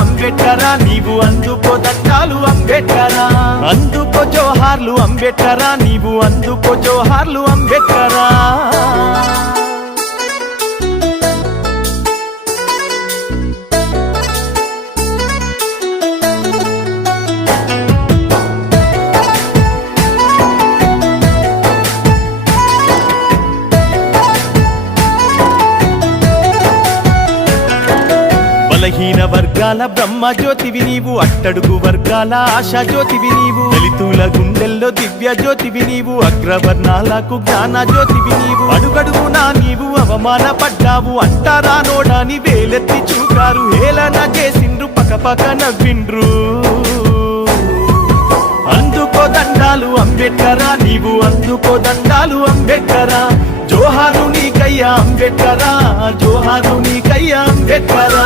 అంబేద్కరా నీవు అందుకో దండాలు అంబేద్కరా అందుకో జోహార్లు అంబేద్కరా నీవు అందుకో జోహార్లు అంబేద్కరా బలహీన వర్గాల బ్రహ్మ జ్యోతివి నీవు అట్టడుగు వర్గాల ఆశా జ్యోతివి నీవు దళితుల గుండెల్లో దివ్య జ్యోతివి నీవు అగ్రవర్ణాలకు జ్ఞాన జ్యోతివి నీవు అడుగడుగునా నీవు అవమానపడ్డావు అంటారా నోడాని వేలెత్తి చూకారు హేళన చేసిండ్రు పకపక నవ్విండ్రు అందుకో దండాలు అంబేద్కరా నీవు అందుకో దండాలు అంబేద్కరా జోహారు నీకయ్యా అంబేద్కరా జోహారు నీకయ్యా అంబేద్కరా